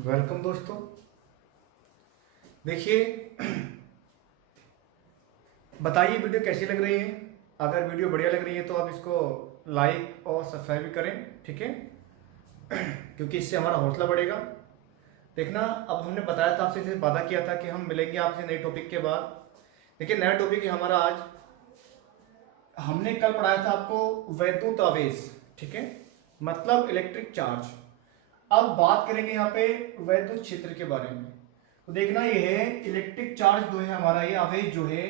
Welcome दोस्तों। देखिए, बताइए वीडियो कैसी लग रही है। अगर वीडियो बढ़िया लग रही है तो आप इसको लाइक और सब्सक्राइब भी करें, ठीक है। क्योंकि इससे हमारा हौसला बढ़ेगा। देखना, अब हमने बताया था आपसे, वादा किया था कि हम मिलेंगे आपसे नए टॉपिक के बाद। देखिए, नया टॉपिक है हमारा आज। हमने कल पढ़ाया था आपको वैद्युत आवेश, ठीक है, मतलब इलेक्ट्रिक चार्ज। अब बात करेंगे यहाँ पे वैद्युत क्षेत्र के बारे में। तो देखना, ये है इलेक्ट्रिक चार्ज जो है हमारा, ये आवेश जो है,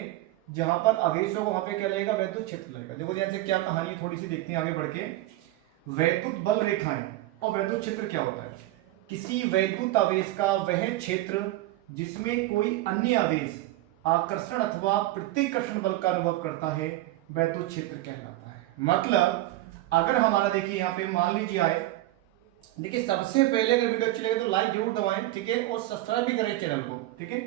जहां पर आवेश होगा वहां पे क्या लगेगा, वैद्युत क्षेत्र लगेगा। देखो ध्यान से क्या कहानी है, थोड़ी सी देखते हैं आगे बढ़ के। वैद्युत बल रेखाएं और वैद्युत क्षेत्र क्या होता है। किसी वैद्युत आवेश का वह क्षेत्र जिसमें कोई अन्य आवेश आकर्षण अथवा प्रतिकर्षण बल का अनुभव करता है, वैद्युत क्षेत्र कहलाता है। मतलब अगर हमारा, देखिए यहाँ पे मान लीजिए आए, देखिए सबसे पहले अगर वीडियो अच्छी लगे तो लाइक जरूर दबाएं, ठीक है, और सब्सक्राइब भी करें चैनल को, ठीक है।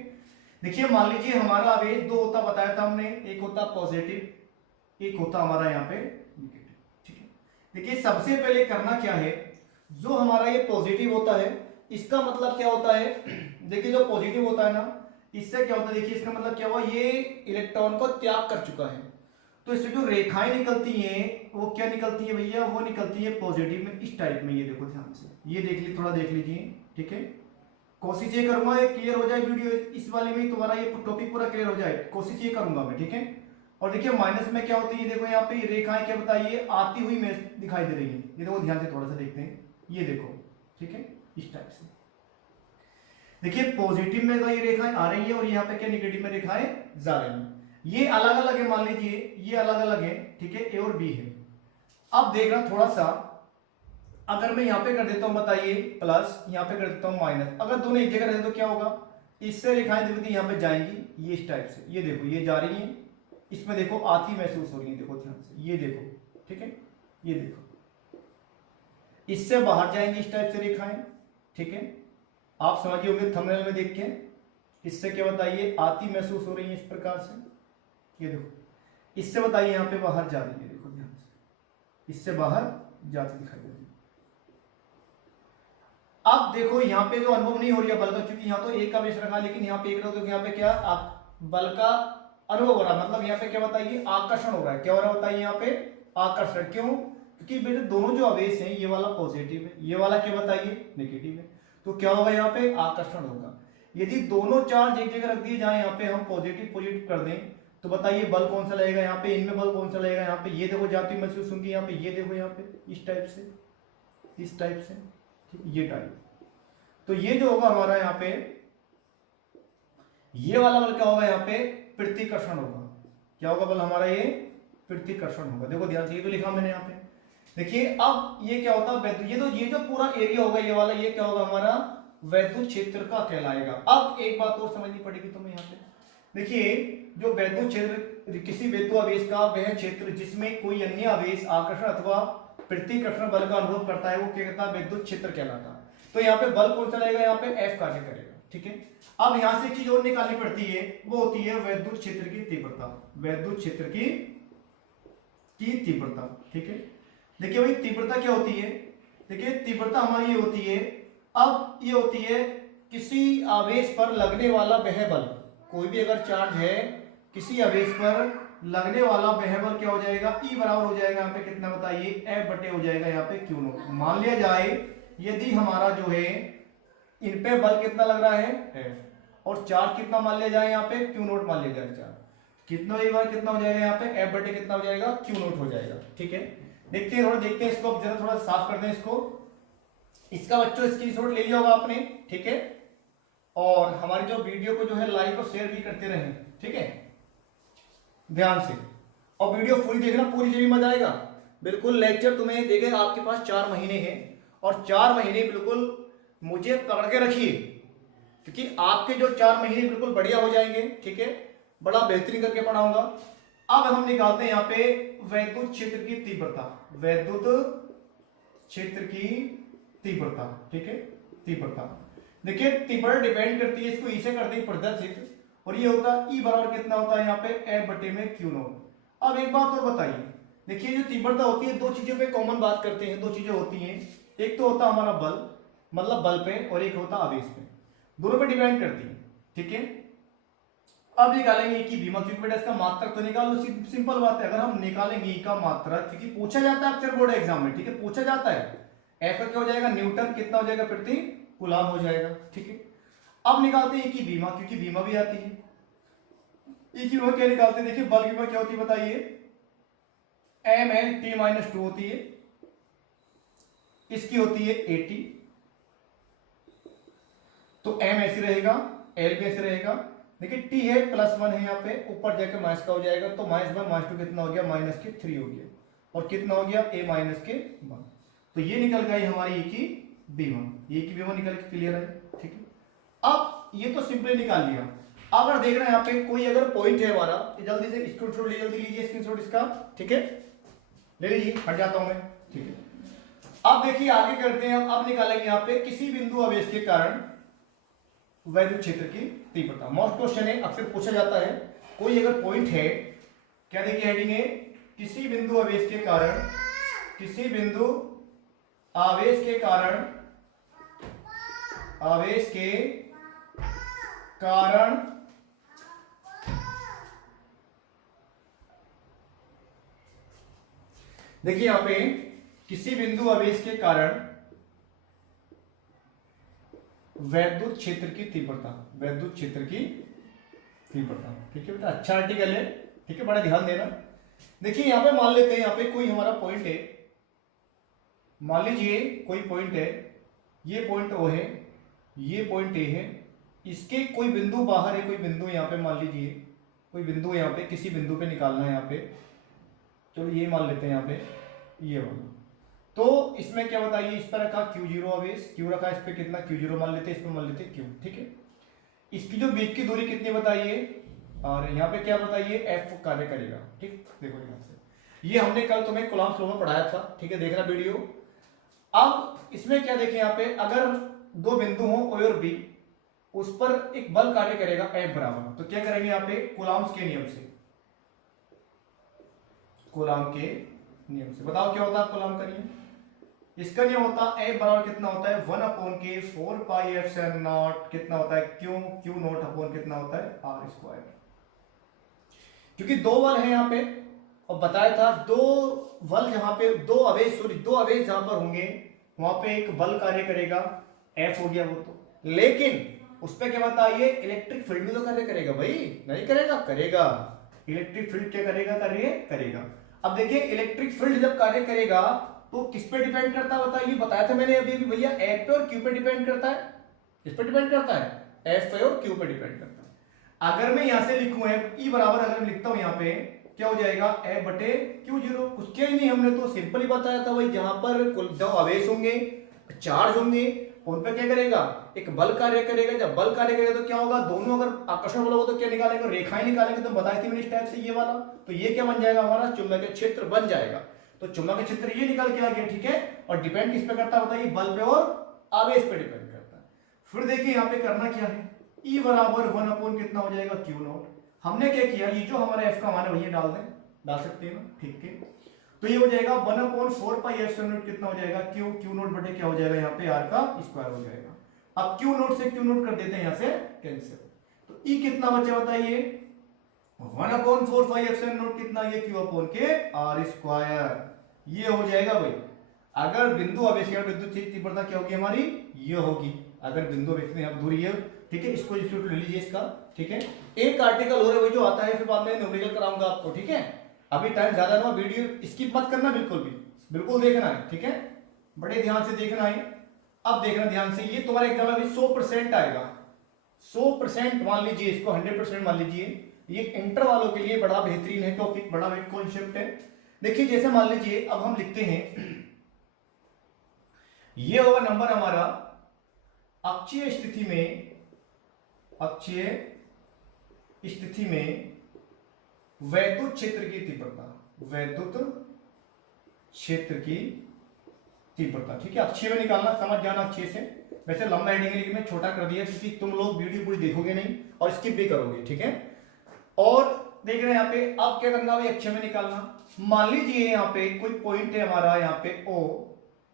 देखिए मान लीजिए हमारा आवेश दो होता, बताया था हमने, एक होता पॉजिटिव, एक होता हमारा यहाँ पे नेगेटिव, ठीक है। देखिए सबसे पहले करना क्या है, जो हमारा ये पॉजिटिव होता है इसका मतलब क्या होता है। देखिए जो पॉजिटिव होता है ना, इससे क्या होता है, देखिए इसका मतलब क्या हुआ, ये इलेक्ट्रॉन को त्याग कर चुका है। तो इससे जो रेखाएं निकलती हैं वो क्या निकलती है भैया, वो निकलती है पॉजिटिव में, इस टाइप में। ये देखो ध्यान से, ये देख लीजिए, थोड़ा देख लीजिए, ठीक है। कोशिश ये करूंगा ये क्लियर हो जाए वीडियो, इस वाले में तुम्हारा ये टॉपिक पूरा क्लियर हो जाए, कोशिश ये करूंगा मैं, ठीक है। और देखिए माइनस में क्या होती है, देखो यहाँ पे रेखाएं क्या बताइए, आती हुई में दिखाई दे रही है। ये देखो ध्यान से थोड़ा सा देखते हैं, ये देखो, ठीक है, इस टाइप से। देखिए पॉजिटिव में तो ये रेखाएं आ रही है और यहाँ पे क्या निगेटिव में रेखाएं जा रही है। ये अलग अलग है, मान लीजिए ये अलग अलग है, ठीक है, ए और बी है। अब देखना थोड़ा सा, अगर मैं यहां पे कर देता हूं, बताइए प्लस, यहां पे कर देता हूं माइनस, अगर दोनों एक जगह रहते तो क्या होगा, इससे रेखाएं देखो यहां पे जाएंगी, ये इस टाइप से, ये देखो ये जा रही है, इसमें देखो आती महसूस हो रही है, देखो ध्यान से, ये देखो, ठीक है, ये देखो, इससे बाहर जाएंगी इस टाइप से रेखाएं, ठीक है। आप समझिए होंगे थंबनेल में देख के, इससे क्या बताइए, आती महसूस हो रही है इस प्रकार से, ये देखो, इससे बताइए यहां पे बाहर जा रही है, देखो ध्यान से, इससे बाहर जाती दिखाई दे रही है। अब देखो यहां पे जो अनुभव नहीं हो रही है बल का, क्योंकि यहां तो एक का बेस रखा, लेकिन यहां पे एक रखो तो यहां पे क्या आप बल का अनुभव हो रहा है, मतलब यहां पे क्या बताइए, आकर्षण हो रहा है। क्या हो रहा है बताइए, यहां पे आकर्षण। क्यों? क्योंकि बेटे दोनों जो आवेश हैं, ये वाला पॉजिटिव है, ये वाला क्या बताइए नेगेटिव है, तो क्या होगा यहाँ पे आकर्षण होगा। यदि दोनों चार्ज एक जगह रख दिए जाए, यहाँ पे हम पॉजिटिव पॉजिटिव कर दें, तो बताइए बल कौन सा लगेगा यहाँ पे, इनमें बल कौन सा लगेगा यहाँ पे, ये देखो जाती महसूस होंगी यहाँ पे, ये देखो यहाँ पे इस टाइप से, इस टाइप से, ये टाइप। तो ये जो होगा हमारा यहाँ पे, ये वाला बल क्या होगा यहाँ पे, प्रतिकर्षण होगा। क्या होगा बल हमारा, ये प्रतिकर्षण होगा। देखो ध्यान से, ये तो लिखा मैंने यहाँ पे। देखिए अब ये क्या होता है, ये जो पूरा एरिया होगा ये वाला, ये क्या होगा हमारा, वैद्युत क्षेत्र का कहलाएगा। अब एक बात और समझनी पड़ेगी तुम्हें यहाँ पे। देखिए जो वैद्युत क्षेत्र, किसी वैद्युत आवेश का वह क्षेत्र जिसमें कोई अन्य आवेश आकर्षण अथवा प्रतिकर्षण बल का अनुभव करता है, वो क्या कहता है, वैद्युत क्षेत्र कहलाता है। तो यहाँ पे बल कौन सा लगेगा, यहाँ पे F कार्य करेगा, ठीक है। अब यहां से एक चीज और निकालनी पड़ती है, वो होती है वैद्युत क्षेत्र की तीव्रता, वैद्युत क्षेत्र की तीव्रता, ठीक है। देखिए भाई तीव्रता क्या होती है, देखिए तीव्रता हमारी ये होती है, अब ये होती है किसी आवेश पर लगने वाला वह बल, कोई भी अगर चार्ज है किसी आवेश पर लगने वाला वह बल क्या हो जाएगा, E बराबर हो जाएगा यहाँ पे कितना बताइए, F बटे हो जाएगा यहाँ पे Q नॉट। मान लिया जाए यदि हमारा जो है इन पे बल कितना लग रहा है F, और चार्ज कितना मान लिया जाए यहाँ पे Q नॉट मान लिया जाए, चार्ज कितना, एक बार कितना हो जाएगा यहाँ पे F बटे कितना हो जाएगा, Q नॉट हो जाएगा, ठीक है। देखते हैं, थोड़ा देखते हैं इसको, अब जरा थोड़ा साफ कर दें इसको। इसका बच्चों स्क्रीनशॉट ले लिया होगा आपने, ठीक है, और हमारी जो वीडियो को जो है लाइक और शेयर भी करते रहें, ठीक है, ध्यान से। और वीडियो पूरी देखना, पूरी जरूर मजा आएगा। बिल्कुल लेक्चर तुम्हें देंगे, आपके पास 4 महीने हैं, और 4 महीने बिल्कुल मुझे पकड़ के रखिए, क्योंकि आपके जो 4 महीने बिल्कुल बढ़िया हो जाएंगे, ठीक है, बड़ा बेहतरीन करके पढ़ाऊंगा। अब हम निकालते हैं यहाँ पे वैद्युत क्षेत्र की तीव्रता, वैद्युत क्षेत्र की तीव्रता, ठीक है, तीव्रता। देखिए तीव्रता डिपेंड करती है, इसको ई से कर दी प्रदर्शित, और ये होता है E बराबर कितना होता है यहाँ पे, F बटे में Q नॉट। अब एक बात और बताइए, देखिए जो तीव्रता होती है, दो चीजों पे कॉमन बात करते हैं, दो चीजें होती हैं, एक तो होता है हमारा बल, मतलब बल पे, और एक होता आवेश पे, दोनों पे डिपेंड करती है, ठीक है। अब निकालेंगे ई की बीमा, क्योंकि बेटा इसका मात्रक तो निकाल लो, सिंपल बात है। अगर हम निकालेंगे ई का मात्रक, क्योंकि पूछा जाता है अक्सर बोर्ड एग्जाम में, ठीक है, पूछा जाता है, एफ का क्या हो जाएगा न्यूटन, कितना हो जाएगा प्रति कूलाम हो जाएगा, ठीक है। अब निकालते हैं ई की बीमा, क्योंकि बीमा भी आती है। ई की बीमा क्या निकालते हैं, देखिए बल की बीमा क्या होती है बताइए, M L T minus two होती है, इसकी होती है 80, तो एम ऐसे रहेगा, एल भी ऐसे रहेगा। देखिए टी है +1 है यहाँ पे, ऊपर जाकर माइनस का हो जाएगा, तो -1 -2 कितना हो गया, -3 हो गया, और कितना हो गया a -1। तो ये निकल गई हमारी ई की बीमा, ये की बीमा निकल के क्लियर है, ठीक है। अब ये तो सिंपली निकाल लिया। अगर देख रहे हैं यहाँ पे कोई अगर पॉइंट है हमारा, जल्दी से स्क्रीनशॉट ले, जल्दी लीजिए स्क्रीनशॉट इसका, ठीक है, ले लीजिए, हट जाता हूं मैं, ठीक है। अब देखिए आगे करते हैं, अब निकालेंगे यहाँ पे किसी बिंदु आवेश के कारण वैद्युत क्षेत्र की तीव्रता। मोस्ट क्वेश्चन है, अक्सर पूछा जाता है, कोई अगर पॉइंट है, क्या देखिए हेडिंग है, किसी बिंदु आवेश के कारण, किसी बिंदु आवेश के कारण, आवेश के कारण देखिए यहां पे किसी बिंदु आवेश के कारण वैद्युत क्षेत्र की तीव्रता, वैद्युत क्षेत्र की तीव्रता, ठीक है बेटा, अच्छा आर्टिकल है, ठीक है, बड़ा ध्यान देना। देखिए यहां पे मान लेते हैं, यहां पे कोई हमारा पॉइंट है, मान लीजिए कोई पॉइंट है, ये पॉइंट ओ है, ये पॉइंट ए है, इसके कोई बिंदु बाहर है, कोई बिंदु यहां पे मान लीजिए, कोई बिंदु यहां पे, किसी बिंदु पे निकालना है यहां पे, चलो ये मान लेते हैं यहां पे, ये वाला, तो इसमें क्या बताइए, इस पर रखा Q0 आवेश, Q रखा, इस पे कितना Q0 मान लेते हैं, इस पे मान लेते हैं Q, ठीक है। इसकी जो बीच की दूरी कितनी बताइए, और यहाँ पे क्या बताइए, F कार्य करेगा, ठीक, देखो यहाँ से, ये हमने कल तुम्हें कूलम्ब लॉ में पढ़ाया था, ठीक है, देखना वीडियो। अब इसमें क्या देखें, यहाँ पे अगर दो बिंदु हो O और B, उस पर एक बल कार्य करेगा F बराबर, तो क्या करेंगे यहाँ पे कूलम्ब के नियम से, कूलम्ब के नियम से, बताओ क्या होता है कूलम्ब का नियम, इसका नियम होता है F बराबर कितना होता है 1/4πε0, कितना होता है Q0 अपॉन कितना होता है r²। क्योंकि दो बल है यहाँ पे, और बताया था दो बल जहां पे, दो आवेश जहां पर होंगे वहां पे एक बल कार्य करेगा, F हो गया वो तो, लेकिन उस पर क्या बताइए, इलेक्ट्रिक फील्ड भी तो कार्य करेगा भाई, नहीं करेगा, करेगा, इलेक्ट्रिक फील्ड क्या करेगा, करेगा। अब देखिए इलेक्ट्रिक फील्ड जब कार्य करेगा तो किस पे डिपेंड करता है बताइए, बताया था मैंने अभी भी भैया, F पे और Q पे डिपेंड करता है, किस पे डिपेंड करता है, F पे और Q पे डिपेंड करता है। अगर मैं यहां से लिखूं E बराबर, अगर मैं लिखता हूं यहां पे, क्या हो जाएगा F बटे Q0, कुछ क्या ही नहीं, हमने तो सिंपल ही बताया था भाई, जहां पर जो आवेश होंगे, चार्ज होंगे, उन पे क्या करेगा, एक बल कार्य करेगा, जब बल कार्य करेगा तो क्या होगा, दोनों अगर आकर्षण बल होगा तो क्या निकालेंगे, रेखाएं निकालेंगे, तो बताई थी मैंने इस टाइप से ये वाला, तो ये क्या बन जाएगा, हमारा चुंबकीय क्षेत्र बन जाएगा, तो चुंबकीय क्षेत्र ये निकल के आ गया, ठीक है। और डिपेंड किस पे करता है बताइए, बल पे और आवेश पे डिपेंड करता है। फिर देखिए यहाँ पे करना क्या है, E बराबर 1 अपॉन कितना हो जाएगा Q0, हमने क्या किया, ये जो हमारा F का मान है वही डाल सकते हैं ना, ठीक है, तो ये हो जाएगा 1/4πε0, कितना हो जाएगा Q0 बटे क्या हो जाएगा यहाँ पे r का स्क्वायर हो जाएगा। अब Q0 से Q0 कर देते हैं यहाँ से कैंसिल, तो E कितना बचा बताइए, 1/4πε0 कितना, ये Q अपॉन के r², ये हो जाएगा भाई। अगर बिंदु आवेश या विद्युत तीव्रता क्या होगी हमारी, ये होगी, अगर बिंदु आवेश में अब दूरी है, ठीक है, इसको इंस्टीट्यूट ले लीजिए इसका, ठीक है, एक आर्टिकल हो रहा है जो आता है, फिर बाद में न्यूमेरिकल कराऊंगा आपको, ठीक है, अभी टाइम ज्यादा ना, वीडियो स्किप मत करना, बिल्कुल भी, बिल्कुल देखना है, ठीक है, बड़े ध्यान से देखना है। अब देखना ध्यान से, ये तुम्हारे एग्जाम में 100% आएगा, 100% मान लीजिए, इसको 100% मान लीजिए, ये इंटर वालों के लिए बड़ा बेहतरीन है टॉपिक, बड़ा बेहतरीन कॉन्सेप्ट है। देखिए जैसे मान लीजिए अब हम लिखते हैं, ये होगा नंबर हमारा अक्षीय स्थिति में, अक्षीय स्थिति में वैद्युत क्षेत्र की तीव्रता, वैद्युत क्षेत्र की तीव्रता, ठीक है, अक्षीय में निकालना, समझ जाना अक्षीय से, वैसे लंबा हेडिंग है लेकिन मैं छोटा कर दिया क्योंकि तुम लोग वीडियो पूरी देखोगे नहीं और स्किप भी करोगे, ठीक है। और देख रहे हैं यहाँ पे, अब क्या करना है, अक्षीय में निकालना। मान लीजिए यहाँ पे कोई पॉइंट है हमारा, यहाँ पे O,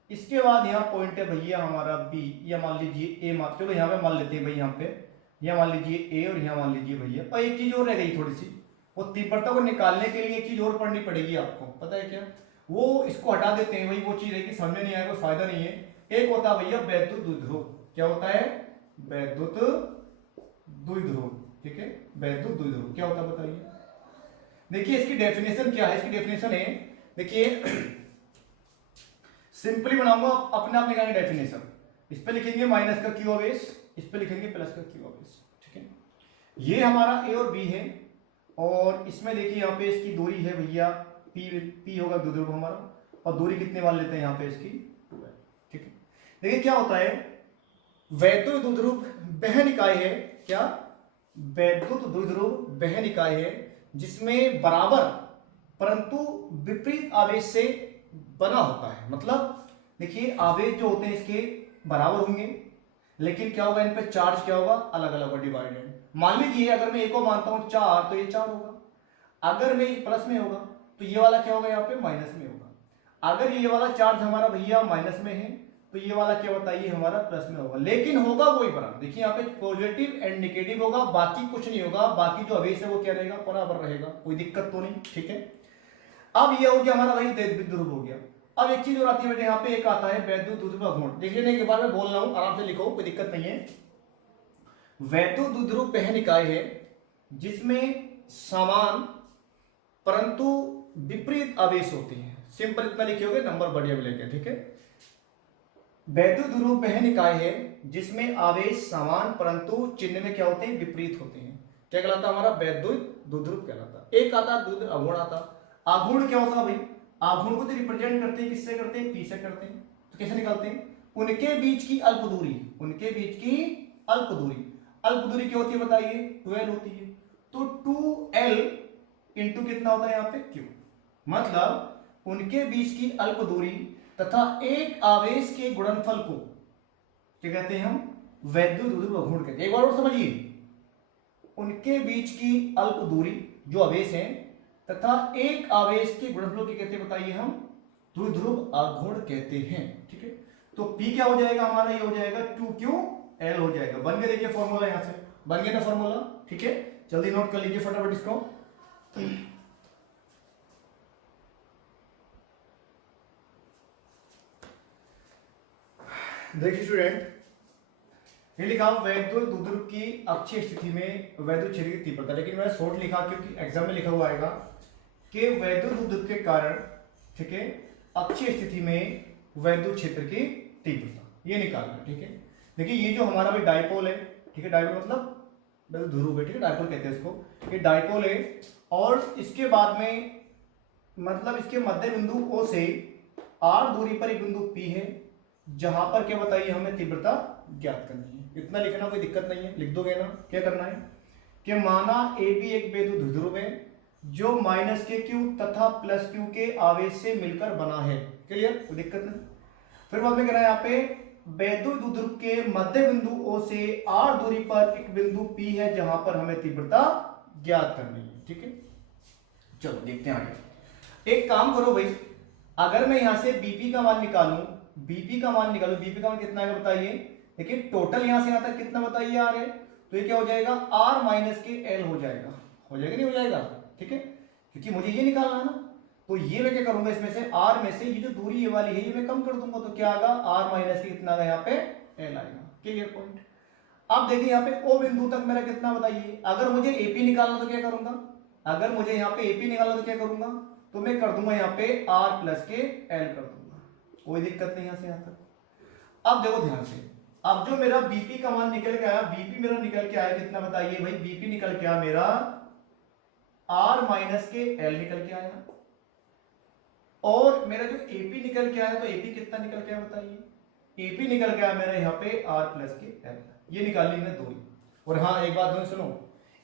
इसके बाद यहाँ पॉइंट है भैया हमारा बी, या मान लीजिए ए, चलो यहाँ पे मान लेते हैं भाई, यहाँ पे यहाँ मान लीजिए ए और यहाँ मान लीजिए भैया। और एक चीज और रह गई थोड़ी सी, वो तीव्रता को निकालने के लिए एक चीज और पढ़नी पड़ेगी आपको, पता है क्या? वो इसको हटा देते हैं भाई, वो चीज है कि समझ नहीं आएगा, कोई फायदा नहीं है। एक होता है भैया वैद्युत द्विध्रुव, क्या होता है? वैद्युत द्विध्रुव, ठीक है, वैद्युत द्विध्रुव क्या होता है बताइए। देखिए इसकी डेफिनेशन क्या है, इसकी डेफिनेशन है, देखिए सिंपली बनाऊंगा, अपने आप निकालेंगे डेफिनेशन। इस पे लिखेंगे माइनस का क्यू आवेश, इस पे लिखेंगे प्लस का क्यू आवेश, ठीक है। ये हमारा ए और बी है, और इसमें देखिए यहाँ पे इसकी दूरी है भैया पी होगा द्विध्रुव हमारा, और दूरी कितने मान लेते हैं यहाँ पे इसकी 2 है, ठीक है। देखिए क्या होता है, वैद्युत द्विध्रुव वह निकाय है, क्या? वैद्युत द्विध्रुव वह निकाय है जिसमें बराबर परंतु विपरीत आवेश से बना होता है। मतलब देखिए आवेश जो होते हैं इसके बराबर होंगे, लेकिन क्या होगा, इन पे चार्ज क्या होगा, अलग अलग होगा, डिवाइडेड। मान लीजिए अगर मैं ए को मानता हूं 4, तो ये 4 होगा। अगर मैं प्लस में होगा तो ये वाला क्या होगा, यहाँ पे माइनस में होगा। अगर ये वाला चार्ज हमारा भैया माइनस में है तो ये वाला क्या बताइए हमारा प्लस में होगा, लेकिन होगा वही बराबर। देखिए यहाँ पे पॉजिटिव एंड नेगेटिव होगा, बाकी कुछ नहीं होगा, बाकी जो आवेश है वो क्या रहेगा, बराबर रहेगा, कोई दिक्कत तो नहीं, ठीक है। अब ये हो गया हमारा वही द्विध्रुव हो गया। अब एक चीज और आती है बेटे, यहाँ पे एक आता है वैद्युत द्विध्रुव अघूर्ण। देख लेने के बाद में बोल रहा हूं, आराम से लिखो, कोई दिक्कत नहीं है। वैद्युत द्विध्रुव वह निकाय है जिसमें समान परंतु विपरीत आवेश होते हैं। सिंपल इतना लिखियोगे, नंबर बढ़िया मिलेंगे, ठीक है। वैद्युत द्विध्रुव वह निकाय है जिसमें आवेश समान परंतु चिन्ह में क्या होते हैं, विपरीत होते हैं। क्या कहलाता है हमारा, वैद्युत द्विध्रुव कहलाता। एक आता द्विध्रुव अघूर्ण आता। अघूर्ण क्या होता है भाई, अघूर्ण को तो रिप्रेजेंट करते हैं, किससे करते हैं, पी से करते हैं। तो कैसे निकालते हैं, उनके बीच की अल्प दूरी, उनके बीच की अल्प दूरी, अल्प दूरी क्या होती है बताइए, 12 होती है। तो 2l इंटू कितना होता है यहाँ पे, q। मतलब उनके बीच की अल्प दूरी तथा एक आवेश के गुणनफल को क्या कहते हैं हम, वैद्युत द्विध्रुव अघूर्ण कहते हैं। एक बार और समझिए, उनके बीच की अल्प दूरी जो आवेश है तथा एक आवेश के गुणनफल की कहते हैं बताइए हम, द्विध्रुव अघूर्ण कहते हैं, ठीक है। तो P क्या हो जाएगा हमारा, ये हो जाएगा 2ql हो जाएगा। बन गया, देखिए फॉर्मूला, यहां से बन गया ना फॉर्मूला, ठीक है। जल्दी नोट कर लीजिए फटाफट इसको। देखिए स्टूडेंट, ये लिखा वैद्युत द्विध्रुव की अक्षीय स्थिति में वैद्युत क्षेत्र की तीव्रता, लेकिन मैंने शॉर्ट लिखा क्योंकि एग्जाम में लिखा हुआ आएगा कि वैद्युत द्विध्रुव के कारण, ठीक है, अक्षीय स्थिति में वैद्युत क्षेत्र की तीव्रता ये निकालना, ठीक है। देखिए ये जो हमारा भी डाइपोल है, ठीक है, डाइपोल मतलब वैद्युत ध्रुव है, ठीक है, डाइपोल कहते हैं इसको, ये डाइपोल है। और इसके बाद में मतलब इसके मध्य बिंदु O से r दूरी पर एक बिंदु P है, जहां पर क्या बताइए हमें तीव्रता ज्ञात करनी है। इतना लिखना कोई दिक्कत नहीं है, लिख दोगे ना। क्या करना है कि माना AB एक वैद्युत द्विध्रुव है जो माइनस के Q तथा प्लस Q के आवेश से मिलकर बना है। क्लियर, कोई दिक्कत नहीं। फिर बाद में कह रहा है यहाँ पे वैद्युत द्विध्रुव के मध्य बिंदु O से r दूरी पर एक बिंदु P है जहां पर हमें तीव्रता ज्ञात करनी है, ठीक है। चलो देखते हैं आगे। एक काम करो भाई, अगर मैं यहां से BP का मान निकालूं, BP का मान कितना है बताइए। देखिए टोटल यहां से यहां तक कितना बताइए r है, तो ये क्या हो जाएगा, r माइनस के l हो जाएगा, नहीं हो जाएगा, ठीक है, क्योंकि मुझे ये निकालना है ना। तो ये मैं क्या करूंगा, इसमें से r में से ये जो दूरी ये वाली है ये मैं कम कर दूंगा, तो क्या आएगा, r माइनस के कितना आएगा यहाँ पे, l आएगा। Clear point. अब देखिए यहाँ पे O बिंदु तक मेरा कितना बताइए। अगर मुझे AP निकालना तो क्या करूंगा, अगर मुझे यहाँ पे AP निकालना तो क्या करूंगा, तो मैं कर दूंगा यहाँ पे r प्लस के l कर दूंगा, कोई दिक्कत नहीं यहाँ से यहाँ तक। अब देखो ध्यान से, अब जो मेरा BP का मान निकल के आया, BP मेरा निकल के आया कितना बताइए भाई, BP निकल के आया मेरा r माइनस के l निकल के आया, और मेरा जो AP निकल के आया, तो AP कितना निकल के आया बताइए, AP निकल के आया मेरा यहाँ पे r प्लस के l, ये निकाली मैंने दूरी। और हाँ एक बात सुनो,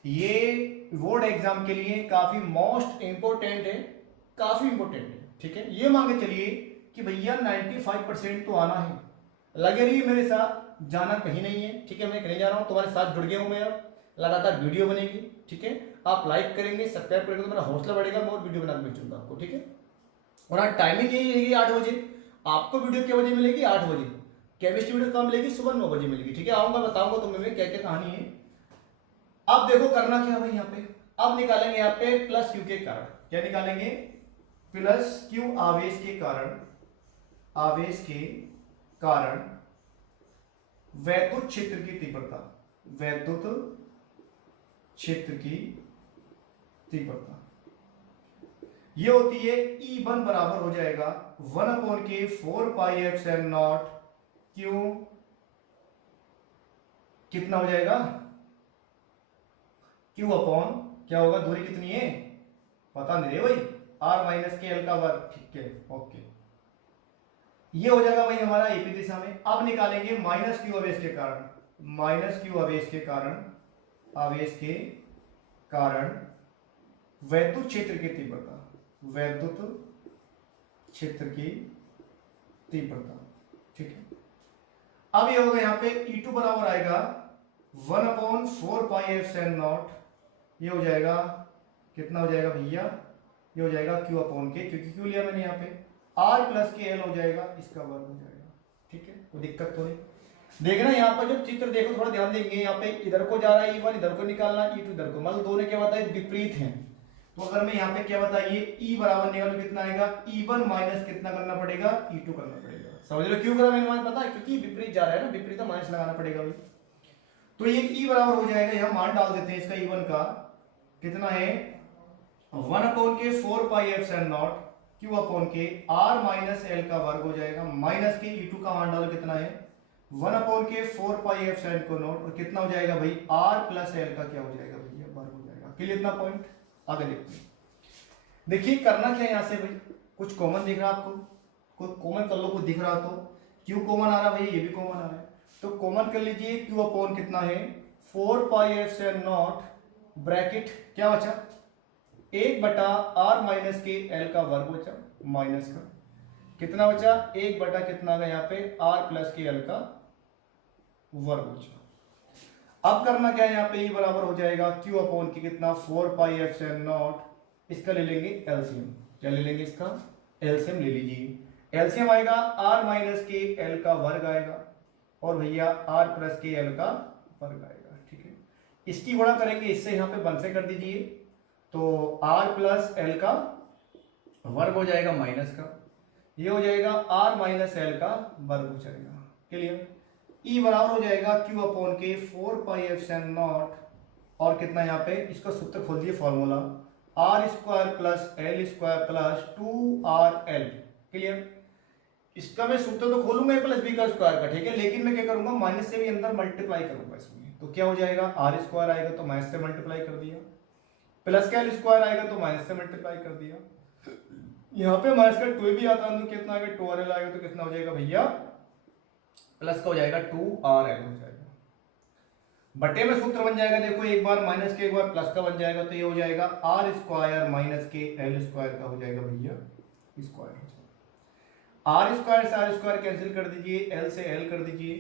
ये बोर्ड एग्जाम के लिए काफी मोस्ट इंपोर्टेंट है, काफी इंपोर्टेंट है, ठीक है। ये मांगे चलिए कि भैया 95% तो आना है, लगे रहिए मेरे साथ, जाना कहीं नहीं है, ठीक है। मैं कहीं जा रहा हूँ, तुम्हारे साथ जुड़ गया हूँ मैं, लगातार वीडियो बनेगी, ठीक है। आप लाइक करेंगे, सब्सक्राइब करेंगे तो मेरा हौसला बढ़ेगा, मैं और वीडियो बना के भेजूंगा आपको, ठीक है। और हाँ टाइमिंग यही रहेगी 8 बजे, आपको वीडियो क्या बजे मिलेगी? 8 बजे। केमिस्ट्री वीडियो कब मिलेगी? सुबह 9 बजे मिलेगी। ठीक है, आऊंगा बताऊंगा तुम्हें क्या क्या कहानी है। अब देखो करना क्या भाई यहाँ पे, अब निकालेंगे यहाँ पे प्लस क्यू के कारण। क्या निकालेंगे? प्लस क्यू आवेश के कारण, आवेश के कारण वैद्युत क्षेत्र की तीव्रता, वैद्युत क्षेत्र की तीव्रता ये होती है E1 बराबर हो जाएगा 1/4πε0 क्यों, कितना हो जाएगा? Q अपॉन क्या होगा, दूरी कितनी है पता नहीं रे भाई, R-L का वर्ग। ठीक है, ओके, ये हो जाएगा भाई हमारा एपी दिशा में। अब निकालेंगे माइनस क्यू आवेश के कारण, माइनस क्यू आवेश के कारण, आवेश के कारण वैद्युत क्षेत्र की तीव्रता, वैद्युत क्षेत्र की तीव्रता। ठीक है, अब ये होगा यहाँ पे E2 बराबर आएगा 1/4πε0, ये हो जाएगा कितना हो जाएगा भैया, ये हो जाएगा Q अपॉन के, क्योंकि Q लिया मैंने यहाँ पे, R प्लस के L हो जाएगा, इसका वर्ग हो जाएगा। ठीक है, कोई दिक्कत तो नहीं। देखना यहाँ पर जो चित्र देखो, थोड़ा ध्यान देंगे, यहाँ पे इधर को जा रहा है E1, इधर को निकालना E2 इधर को, मतलब दोनों क्या बताए विपरीत हैं। तो अगर मैं यहाँ पे क्या बताइए E बराबर निकालूं कितना आएगा, E1 माइनस कितना करना पड़ेगा, E2 करना पड़ेगा। समझ लो क्यों करा मैंने, मान पता है क्योंकि विपरीत जा रहा है ना, विपरीत माइनस लगाना पड़ेगा भाई। तो ये E बराबर हो जाएगा, यहाँ मान डाल देते हैं इसका E1 का, कितना है 1/4πε0 Q अपॉन के R माइनस L का वर्ग हो जाएगा, माइनस के E2 का मान डालो कितना है 1/4πε0 और कितना हो जाएगा भाई R प्लस L का क्या हो जाएगा भैया, वर्ग हो जाएगा। क्लियर इतना पॉइंट? आगे देखते हैं। देखिए करना क्या है यहाँ से भाई, कुछ कॉमन दिख रहा है आपको, कोई कॉमन कर लो, कुछ दिख रहा तो Q कॉमन आ रहा भाई, ये भी कॉमन आ रहा है, तो कॉमन कर लीजिए। Q अपॉन कितना है 4πε0 ब्रैकेट क्या बचा 1/R माइनस के L का वर्ग बचा, माइनस का कितना बचा 1 कितना का यहाँ पे R प्लस के L का वर्ग बचा। अब करना क्या है यहाँ पे, E बराबर हो जाएगा Q अपॉन की कितना 4πε0, इसका ले लेंगे एलसीएम। क्या ले लेंगे इसका? एलसीएम ले लीजिए। एलसीएम आएगा R माइनस के L का वर्ग आएगा और भैया R प्लस के L का वर्ग आएगा। ठीक है, इसकी गुणा करेंगे इससे, यहाँ पे 1 से कर दीजिए, तो R प्लस L का वर्ग हो जाएगा माइनस का, ये हो जाएगा R माइनस L का वर्ग हो जाएगा। क्लियर? E बराबर हो जाएगा Q अपॉन के 4πε0 और कितना यहाँ पे, इसका सूत्र खोल दिए formula R square plus L square plus 2RL। Clear? इसका मैं सूत्र तो खोलूंगा प्लस बी का स्क्वायर का, ठीक है, लेकिन मैं क्या करूंगा माइनस से भी अंदर मल्टीप्लाई करूंगा इसमें, तो क्या हो जाएगा R स्क्वायर आएगा तो माइनस से मल्टीप्लाई कर दिया, प्लस का L स्क्वायर आएगा तो माइनस से मल्टीप्लाई कर दिया, यहाँ पे माइनस का 2 भी आता है तो कितना आएगा 2RL आएगा, तो कितना हो जाएगा भैया प्लस का हो जाएगा 2RL हो जाएगा, बटे में सूत्र बन जाएगा, देखो एक बार माइनस के एक बार प्लस का बन जाएगा, तो ये हो जाएगा R स्क्वायर माइनस के L स्क्वायर का हो जाएगा भैया स्क्वायर हो जाएगा। R स्क्वायर से R स्क्वायर कैंसिल कर दीजिए, L से L कर दीजिए,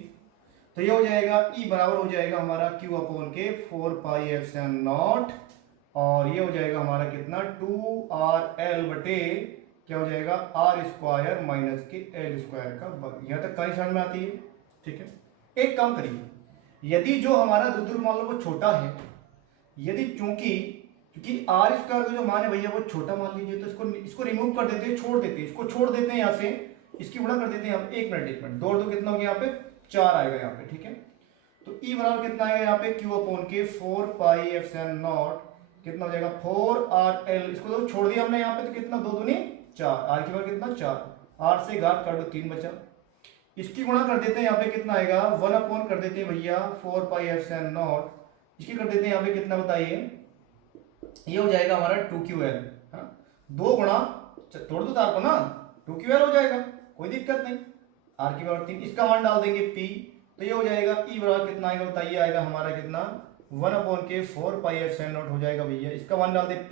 तो ये हो जाएगा E बराबर हो जाएगा हमारा Q अपॉन के 4πε0 और ये हो जाएगा हमारा कितना 2RL बटे क्या हो जाएगा R स्क्वायर माइनस के L स्क्वायर का वर्ग। यहाँ तक कहीं समझ में आती है? ठीक है, एक काम करिए, यदि जो हमारा दुर्ध्रुव मान लो वो छोटा है, यदि क्योंकि R स्क्वायर का जो मान है भैया वो छोटा मान लीजिए, तो इसको रिमूव कर देते हैं, छोड़ देते हैं, इसको छोड़ देते हैं यहाँ से, इसकी गुणा कर देते हैं यहाँ पे, 1 मिनट 2 और 2 कितना हो गया यहाँ पे 4 आएगा यहाँ पे। ठीक है, तो E बराबर कितना आएगा यहाँ पे Q अपॉन के 4πε0 कितना हो जाएगा 4RL, इसको तो छोड़ दिया हमने यहाँ पे, तो कितना 2 दूनी 4, R की वैल्यू कितना 4, R से घात काट दो 3 बचा, इसकी गुणा कर देते हैं यहाँ पे कितना आएगा 1 अपॉन कर देते हैं भैया 4πε0, इसकी कर देते हैं यहाँ पे कितना बताइए, ये हो जाएगा हमारा 2QL, 2 गुणा तोड़ दो 4 को ना, 2QL हो जाएगा, कोई दिक्कत नहीं, R की बराबर 3, इसका मान डाल देंगे P, तो ये हो जाएगा E बराबर कितना आएगा बताइए, आएगा हमारा कितना 1 अपॉन के 4πε0 हो जाएगा भैया, इसका मान डाल दे P,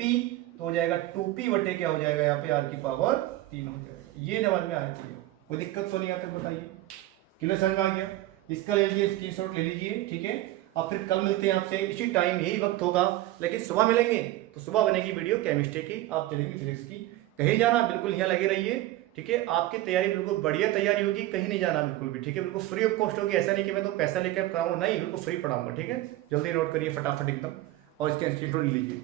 तो हो जाएगा 2P बटे क्या हो जाएगा यहाँ पे R की पावर 3 हो जाएगा। ये समझ में आया कोई दिक्कत तो नहीं आती बताइए? क्लियर समझ में आ गया? इसका ले लीजिए स्क्रीनशॉट ले लीजिए। ठीक है, अब फिर कल मिलते हैं आपसे इसी टाइम, यही वक्त होगा, लेकिन सुबह मिलेंगे तो सुबह बनेगी वीडियो केमिस्ट्री की, आप चलेंगे फिजिक्स की, कहीं जाना बिल्कुल यहाँ लगे रहिए, ठीक है, आपकी तैयारी बिल्कुल बढ़िया तैयारी होगी, कहीं नहीं जाना बिल्कुल भी, ठीक है, बिल्कुल फ्री ऑफ कॉस्ट होगी। ऐसा नहीं कि मैं तो पैसा लेकर पढ़ाऊँ, नहीं, बिल्कुल फ्री पढ़ाऊंगा, ठीक है। जल्दी नोट करिए फटाफट एकदम और इसके स्क्रीनशॉट ले लीजिए।